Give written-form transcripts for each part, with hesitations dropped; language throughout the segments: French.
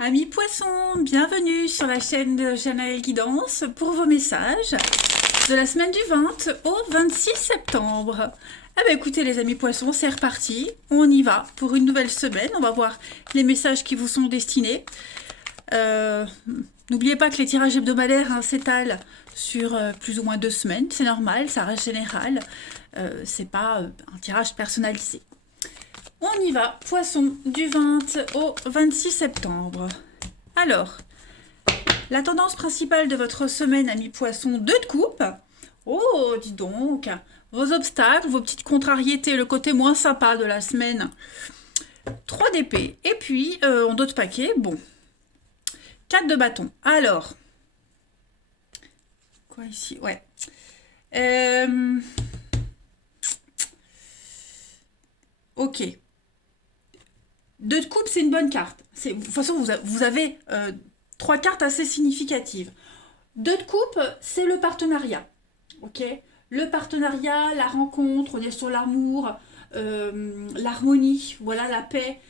Amis poissons, bienvenue sur la chaîne de Janaël Guidance pour vos messages de la semaine du 20 au 26 septembre. Ah bah écoutez les amis poissons, c'est reparti, on y va pour une nouvelle semaine, on va voir les messages qui vous sont destinés. N'oubliez pas que les tirages hebdomadaires s'étalent sur plus ou moins 2 semaines, c'est normal, ça reste général, c'est pas un tirage personnalisé. On y va, poisson, du 20 au 26 septembre. Alors, la tendance principale de votre semaine, ami poisson, 2 de coupe. Oh, dis donc, vos obstacles, vos petites contrariétés, le côté moins sympa de la semaine. 3 d'épée. Et puis, en d'autres paquets, bon. 4 de bâton. Alors, quoi ici? Ouais. Ok. 2 de coupe, c'est une bonne carte. De toute façon, vous avez 3 cartes assez significatives. 2 de coupe, c'est le partenariat. Ok. Le partenariat, la rencontre, on est sur l'amour, l'harmonie, voilà, la paix.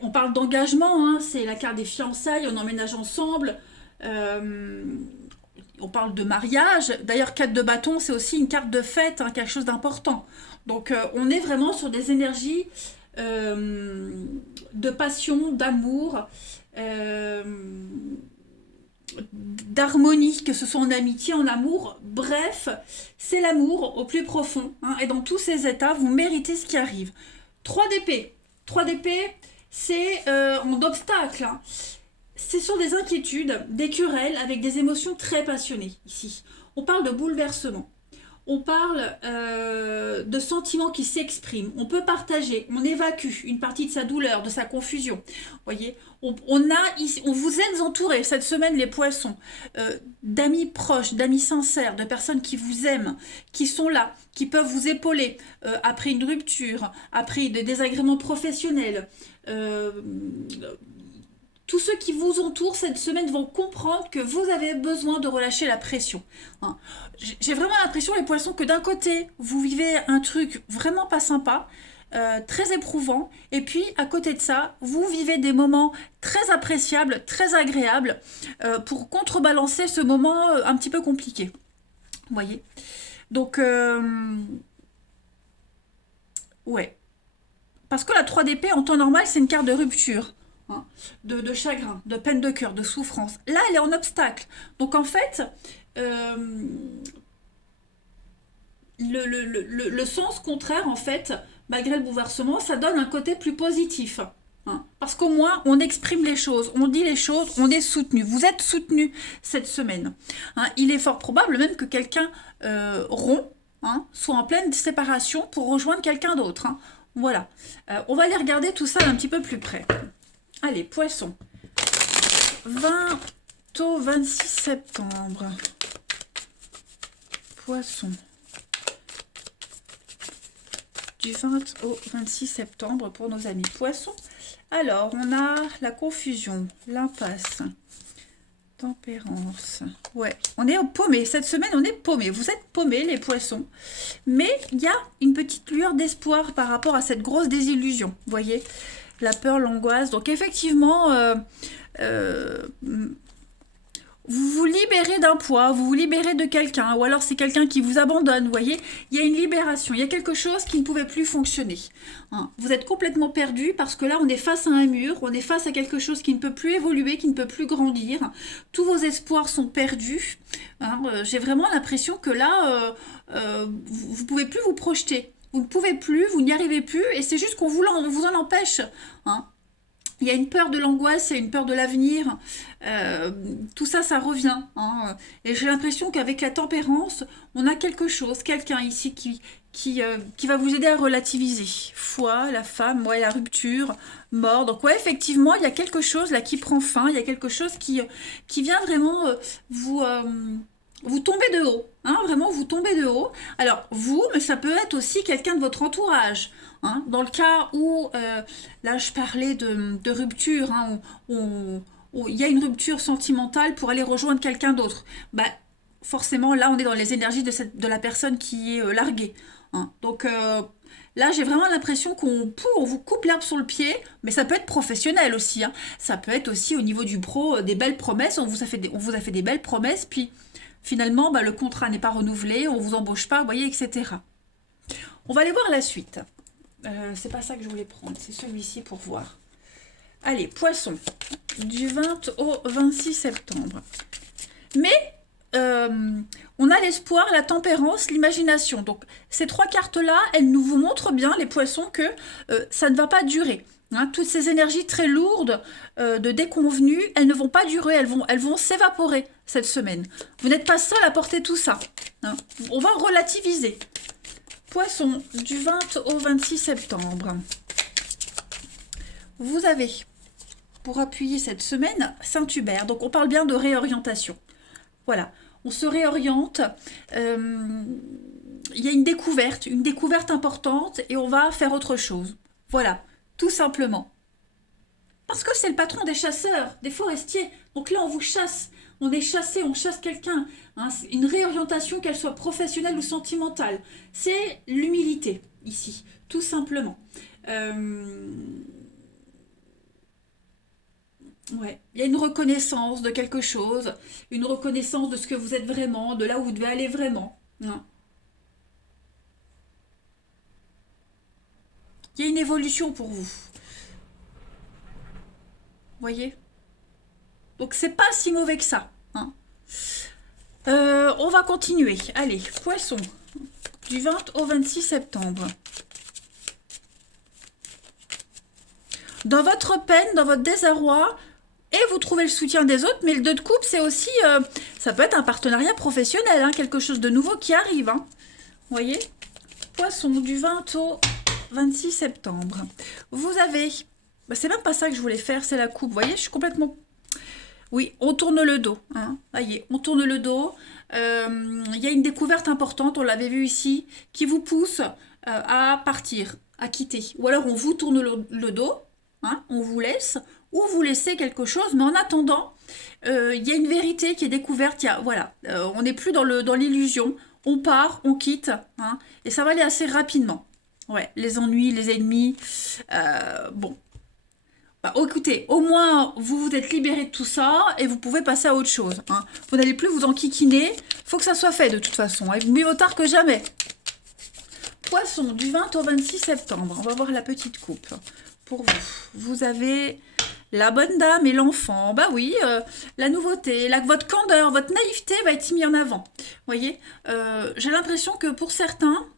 On parle d'engagement, c'est la carte des fiançailles, on emménage ensemble. On parle de mariage. D'ailleurs, 4 de bâton, c'est aussi une carte de fête, quelque chose d'important. Donc, on est vraiment sur des énergies de passion, d'amour, d'harmonie, que ce soit en amitié, en amour. Bref, c'est l'amour au plus profond. Et dans tous ces états, vous méritez ce qui arrive. 3 d'épée. 3 d'épée, c'est en obstacle. C'est sur des inquiétudes, des querelles, avec des émotions très passionnées, ici. On parle de bouleversement. On parle de sentiments qui s'expriment. On peut partager, on évacue une partie de sa douleur, de sa confusion. Voyez, on vous êtes entourés cette semaine, les poissons, d'amis proches, d'amis sincères, de personnes qui vous aiment, qui sont là, qui peuvent vous épauler après une rupture, après des désagréments professionnels. Tous ceux qui vous entourent cette semaine vont comprendre que vous avez besoin de relâcher la pression. J'ai vraiment l'impression, les poissons, que d'un côté, vous vivez un truc vraiment pas sympa, très éprouvant, et puis à côté de ça, vous vivez des moments très appréciables, très agréables, pour contrebalancer ce moment un petit peu compliqué. Vous voyez. Donc, ouais. Parce que la 3 d'épée, en temps normal, c'est une carte de rupture. De chagrin, de peine de cœur, de souffrance. Là, elle est en obstacle. Donc en fait, le sens contraire, en fait, malgré le bouleversement, ça donne un côté plus positif. Parce qu'au moins, on exprime les choses, on dit les choses, on est soutenu. Vous êtes soutenu cette semaine. Il est fort probable même que quelqu'un rompt, soit en pleine séparation pour rejoindre quelqu'un d'autre. Voilà. On va aller regarder tout ça d'un petit peu plus près. Allez, poisson. 20 au 26 septembre. Poisson. Du 20 au 26 septembre pour nos amis poissons. Alors, on a la confusion, l'impasse, tempérance. Ouais, on est paumé. Cette semaine, on est paumé. Vous êtes paumés, les poissons. Mais il y a une petite lueur d'espoir par rapport à cette grosse désillusion. Vous voyez, la peur, l'angoisse. Donc effectivement, vous vous libérez d'un poids, vous vous libérez de quelqu'un, ou alors c'est quelqu'un qui vous abandonne, vous voyez. Il y a une libération, il y a quelque chose qui ne pouvait plus fonctionner. Vous êtes complètement perdu parce que là, on est face à un mur, on est face à quelque chose qui ne peut plus évoluer, qui ne peut plus grandir. Tous vos espoirs sont perdus. J'ai vraiment l'impression que là, vous ne pouvez plus vous projeter. Vous ne pouvez plus, vous n'y arrivez plus, et c'est juste qu'on vous en empêche. Il y a une peur de l'angoisse, il y a une peur de l'avenir. Tout ça, ça revient. Et j'ai l'impression qu'avec la tempérance, on a quelque chose, quelqu'un ici qui va vous aider à relativiser. Foi, la femme, ouais, la rupture, mort. Donc ouais, effectivement, il y a quelque chose là qui prend fin. Il y a quelque chose qui vient vraiment vous tombez de haut, vraiment vous tombez de haut. Alors vous, mais ça peut être aussi quelqu'un de votre entourage. Dans le cas où, là je parlais de rupture, où il y a une rupture sentimentale pour aller rejoindre quelqu'un d'autre. forcément, là, on est dans les énergies de la personne qui est larguée. Hein. Donc là, j'ai vraiment l'impression on vous coupe l'herbe sur le pied, mais ça peut être professionnel aussi. Hein. Ça peut être aussi au niveau du pro, des belles promesses. On vous a fait des belles promesses, puis finalement, bah, le contrat n'est pas renouvelé, on vous embauche pas, vous voyez, etc. On va aller voir la suite. C'est pas ça que je voulais prendre, c'est celui-ci pour voir. Allez, Poisson, du 20 au 26 septembre. Mais on a l'espoir, la tempérance, l'imagination. Donc ces trois cartes-là, elles nous vous montrent bien, les poissons, que ça ne va pas durer. Hein, toutes ces énergies très lourdes de déconvenues, elles ne vont pas durer, elles vont s'évaporer cette semaine. Vous n'êtes pas seul à porter tout ça. Hein. On va relativiser. Poisson, du 20 au 26 septembre. Vous avez, pour appuyer cette semaine, Saint-Hubert. Donc on parle bien de réorientation. Voilà, on se réoriente, il y a une découverte importante et on va faire autre chose. Voilà, tout simplement. Parce que c'est le patron des chasseurs, des forestiers. Donc là, on vous chasse, on est chassé, on chasse quelqu'un. Hein, une réorientation, qu'elle soit professionnelle ou sentimentale. C'est l'humilité, ici, tout simplement. Ouais, il y a une reconnaissance de quelque chose, une reconnaissance de ce que vous êtes vraiment, de là où vous devez aller vraiment. Hein. Il y a une évolution pour vous. Voyez? Donc c'est pas si mauvais que ça. Hein. On va continuer. Allez, Poisson, du 20 au 26 septembre. Dans votre peine, dans votre désarroi, et vous trouvez le soutien des autres, mais le 2 de coupe, c'est aussi, ça peut être un partenariat professionnel, hein, quelque chose de nouveau qui arrive. Hein. Vous voyez? Poisson, du 20 au 26 septembre. Vous avez, bah, c'est même pas ça que je voulais faire, c'est la coupe. Vous voyez, je suis complètement... Oui, on tourne le dos. Hein. Voyez, on tourne le dos. Il y a une découverte importante, on l'avait vu ici, qui vous pousse à partir, à quitter. Ou alors on vous tourne le dos, hein, on vous laisse, ou vous laissez quelque chose, mais en attendant, il y a une vérité qui est découverte. Voilà, on n'est plus dans l'illusion. On part, on quitte, hein, et ça va aller assez rapidement. Ouais, les ennuis, les ennemis, bon. Bah, écoutez, au moins, vous êtes libéré de tout ça et vous pouvez passer à autre chose. Hein. Vous n'allez plus vous enquiquiner. Faut que ça soit fait de toute façon. Hein. Mieux vaut tard que jamais. Poisson, du 20 au 26 septembre. On va voir la petite coupe. Pour vous, vous avez la bonne dame et l'enfant. Bah oui, la nouveauté, votre candeur, votre naïveté va être mise en avant. Vous voyez, j'ai l'impression que pour certains,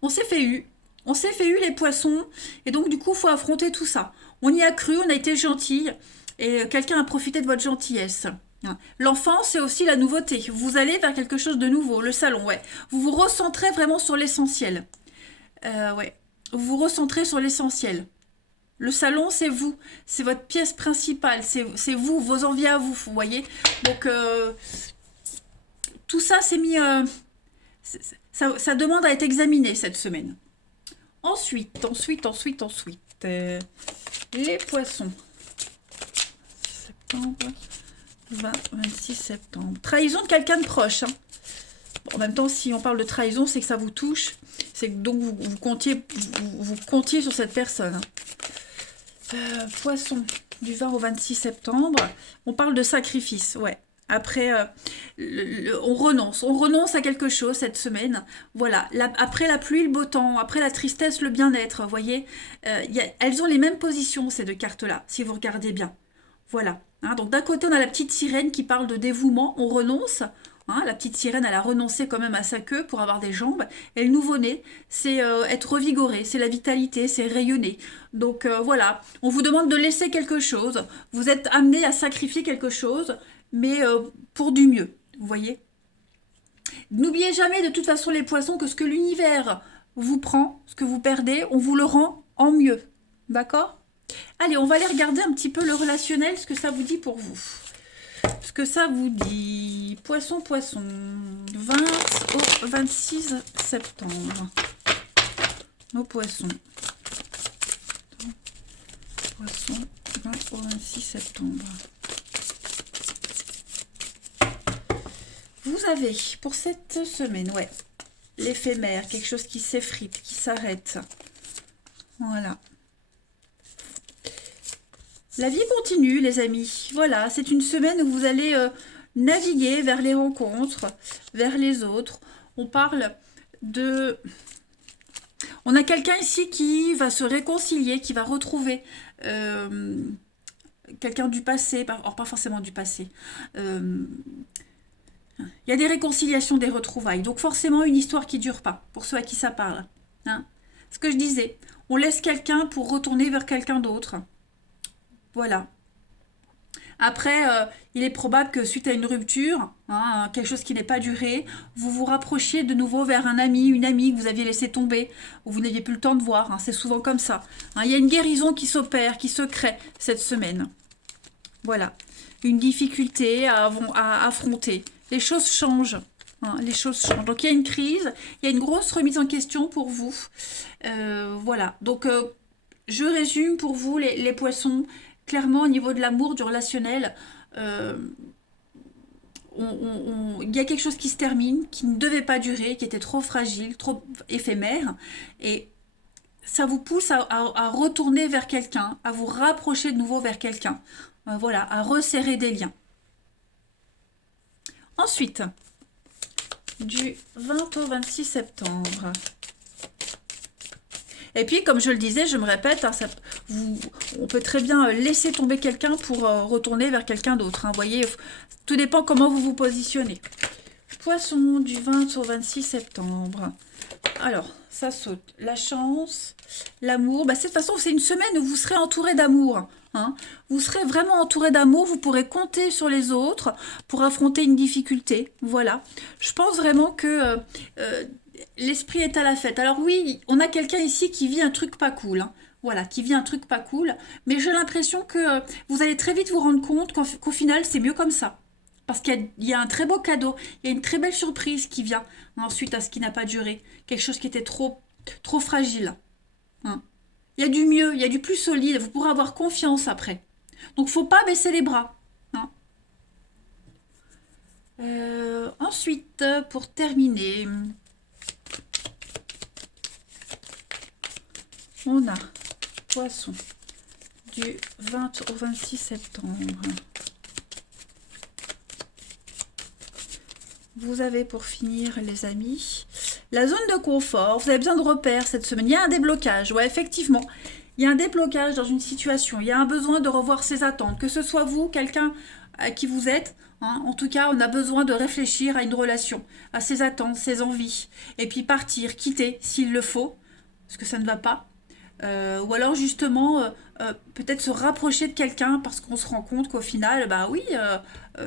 on s'est fait eu. On s'est fait eu les poissons. Et donc, du coup, il faut affronter tout ça. On y a cru, on a été gentil. Et quelqu'un a profité de votre gentillesse. L'enfant, c'est aussi la nouveauté. Vous allez vers quelque chose de nouveau. Le salon, ouais. Vous vous recentrez vraiment sur l'essentiel. Ouais. Vous vous recentrez sur l'essentiel. Le salon, c'est vous. C'est votre pièce principale. C'est vous, vos envies à vous, vous voyez. Donc, tout ça, c'est mis... ça demande à être examiné cette semaine. Ensuite, les poissons. Septembre, 26 septembre. Trahison de quelqu'un de proche. Hein. Bon, en même temps, si on parle de trahison, c'est que ça vous touche. C'est que donc vous comptiez sur cette personne. Hein. Poisson, du 20 au 26 septembre. On parle de sacrifice, ouais. Après, on renonce à quelque chose cette semaine. Voilà, après la pluie, le beau temps, après la tristesse, le bien-être, vous voyez. Elles ont les mêmes positions, ces deux cartes-là, si vous regardez bien. Voilà. Hein, donc d'un côté, on a la petite sirène qui parle de dévouement, on renonce. Hein, la petite sirène, elle a renoncé quand même à sa queue pour avoir des jambes. Et le nouveau-né, c'est être revigoré, c'est la vitalité, c'est rayonner. Donc voilà, on vous demande de laisser quelque chose. Vous êtes amené à sacrifier quelque chose, mais pour du mieux, vous voyez. N'oubliez jamais de toute façon les poissons que ce que l'univers vous prend, ce que vous perdez, on vous le rend en mieux. D'accord? Allez, on va aller regarder un petit peu le relationnel, ce que ça vous dit pour vous. Ce que ça vous dit. Poisson, 20 au 26 septembre. Nos poissons. Poisson, 20 au 26 septembre. Vous avez, pour cette semaine, ouais, l'éphémère, quelque chose qui s'effrite, qui s'arrête. Voilà. La vie continue, les amis. Voilà, c'est une semaine où vous allez naviguer vers les rencontres, vers les autres. On parle de... On a quelqu'un ici qui va se réconcilier, qui va retrouver quelqu'un du passé, or pas forcément du passé. Il y a des réconciliations, des retrouvailles. Donc forcément une histoire qui ne dure pas, pour ceux à qui ça parle. Hein. Ce que je disais, on laisse quelqu'un pour retourner vers quelqu'un d'autre. Voilà. Après, il est probable que suite à une rupture, hein, quelque chose qui n'est pas duré, vous vous rapprochiez de nouveau vers un ami, une amie que vous aviez laissé tomber, ou vous n'aviez plus le temps de voir. Hein, c'est souvent comme ça. Hein, il y a une guérison qui s'opère, qui se crée cette semaine. Voilà. Une difficulté à affronter. Les choses changent. Hein, les choses changent. Donc il y a une crise, il y a une grosse remise en question pour vous. Voilà. Donc je résume pour vous les poissons. Clairement, au niveau de l'amour, du relationnel, il y a quelque chose qui se termine, qui ne devait pas durer, qui était trop fragile, trop éphémère. Et ça vous pousse à retourner vers quelqu'un, à vous rapprocher de nouveau vers quelqu'un. Voilà, à resserrer des liens. Ensuite, du 20 au 26 septembre. Et puis, comme je le disais, je me répète, hein, on peut très bien laisser tomber quelqu'un pour retourner vers quelqu'un d'autre. Hein, vous voyez, tout dépend comment vous vous positionnez. Poisson, du 20 au 26 septembre. Alors, ça saute. La chance, l'amour. Bah, de toute façon, c'est une semaine où vous serez entouré d'amour. Hein. Vous serez vraiment entouré d'amour. Vous pourrez compter sur les autres pour affronter une difficulté. Voilà. Je pense vraiment que... l'esprit est à la fête. Alors oui, on a quelqu'un ici qui vit un truc pas cool. Hein. Voilà, qui vit un truc pas cool. Mais j'ai l'impression que vous allez très vite vous rendre compte qu'au final, c'est mieux comme ça. Parce qu'il y a un très beau cadeau, il y a une très belle surprise qui vient ensuite à ce qui n'a pas duré. Quelque chose qui était trop fragile. Hein. Il y a du mieux, il y a du plus solide. Vous pourrez avoir confiance après. Donc, faut pas baisser les bras. Hein. Ensuite, pour terminer... On a poisson du 20 au 26 septembre. Vous avez pour finir, les amis, la zone de confort. Vous avez besoin de repères cette semaine. Il y a un déblocage. Ouais, effectivement, il y a un déblocage dans une situation. Il y a un besoin de revoir ses attentes. Que ce soit vous, quelqu'un à qui vous êtes. Hein, en tout cas, on a besoin de réfléchir à une relation, à ses attentes, ses envies. Et puis partir, quitter s'il le faut, parce que ça ne va pas. Ou alors justement peut-être se rapprocher de quelqu'un parce qu'on se rend compte qu'au final bah oui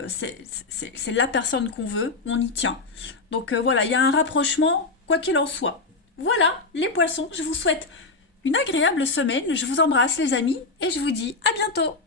c'est la personne qu'on veut, on y tient. Donc voilà, il y a un rapprochement quoi qu'il en soit. Voilà les poissons, je vous souhaite une agréable semaine, je vous embrasse les amis et je vous dis à bientôt.